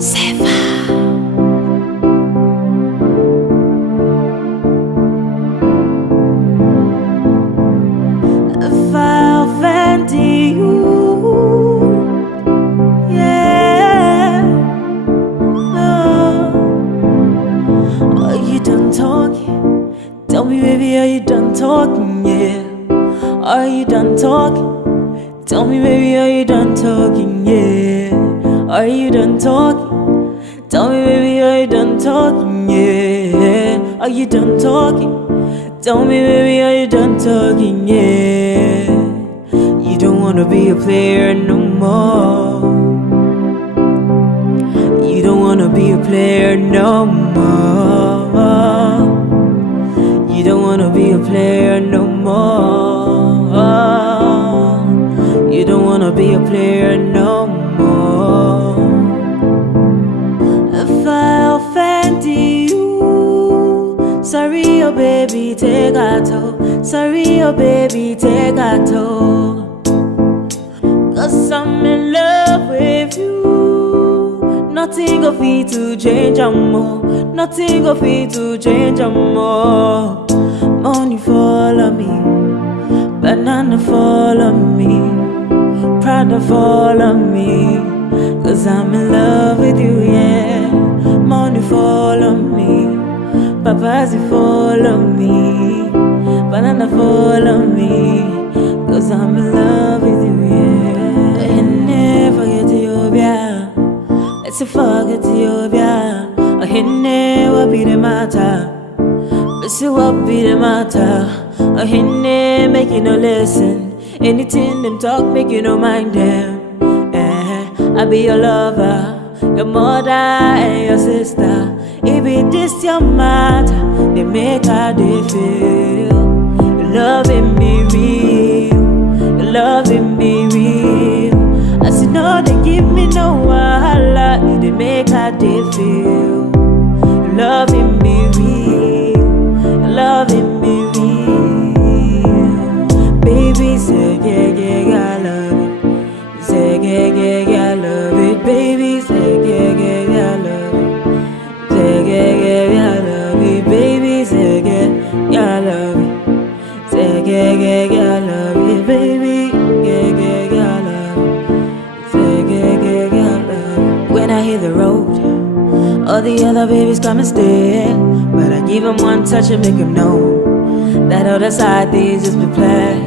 Sefa. If I offend you, yeah, are you done talking? Tell me, baby, are you done talking? Yeah, are you done talking? Tell me, baby, are you done talking? Yeah, are you done talking? Tell me, baby, are you done talking? Yeah, are you done talking? Tell me, baby, are you done talking? Yeah, you don't wanna be a player no more. You don't wanna be a player no more. You don't wanna be a player no more. You don't wanna be a player no more. If I offend you, sorry, oh baby, take a toe. Sorry, oh baby, take a toe. 'Cause I'm in love with you. Nothing go fit to change more. Nothing go fit to change more. Money follow me, banana follow me, Prada follow me. 'Cause I'm in love with you, yeah. Money follow me, paparazzi follow me, banana follow me. 'Cause I'm in love with you, yeah. And never get to you, yeah. Let's forget to you, yeah. I never be the matter. But see what be the matter. I never make you no listen. Anything them talk, make you no mind them. I be your lover, your mother and your sister. If it is your matter, they make how they feel. You're loving me real, you're loving me real. As you know, they give me no wahala. They make how they feel. You're loving me real, you're loving me real. Baby, say yeah, yeah, yeah, I love it. Say yeah, yeah, yeah, I love it. Baby, say yeah, yeah, yeah, I love it. Say yeah, yeah, yeah, I love it. Baby, say yeah, yeah, I love it. Say yeah, yeah, yeah, I love it. Baby, yeah, yeah, yeah, I love it. Say yeah, yeah, yeah, I love it. When I hit the road, all the other babies come and stay, but I give them one touch and make them know that other side they just be play.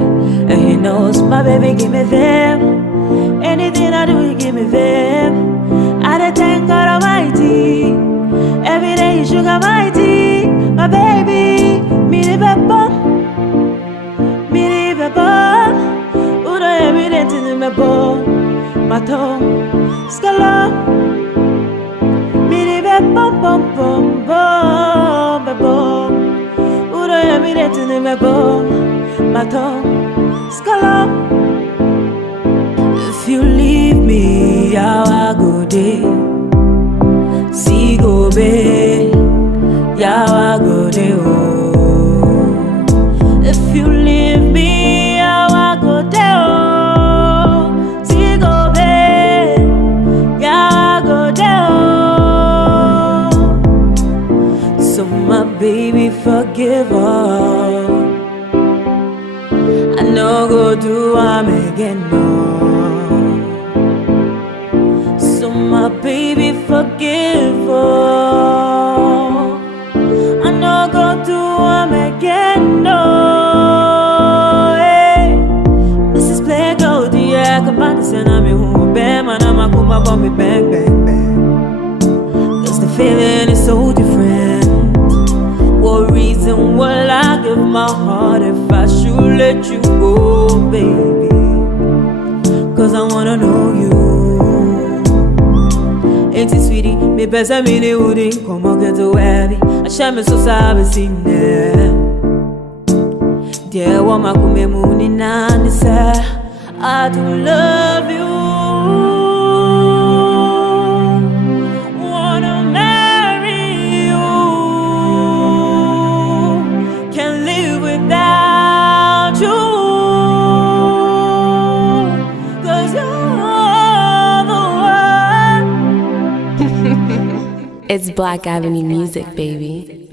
And he knows my baby give me them. Anything I do, he give me them. I dey thank God Almighty. Every day you sugar my tea, my baby. Me the pepper, me the pepper. Udo every day to the pepper, my tongue, scala. Me the pepper, pom pom pom pepper. Udo every day to the pepper, my tongue, scala. If you leave me, how I go there? See go babe, how I go there. Oh. If you leave me, how I go there. Oh. See go babe, how I go there. Oh. So my baby, forgive her. I know go do I'm again, no. So my baby, forgive her. I know go do I'm again, no. Hey. Mrs. Play go the Akwaboah send me who bam and I'm a kuma bomb me bang bang bang. 'Cause the feeling is so different. What reason will I give my heart if I should let you go, baby? 'Cause I wanna know you. Ain't it sweetie? Me pesa mini wouldn't come on get to heavy. I share me so sabe sing there. Dear woman kume muni nani say I do love you. Wanna marry you. Can't live without you. 'Cause you're the one It's Black Avenue music, baby.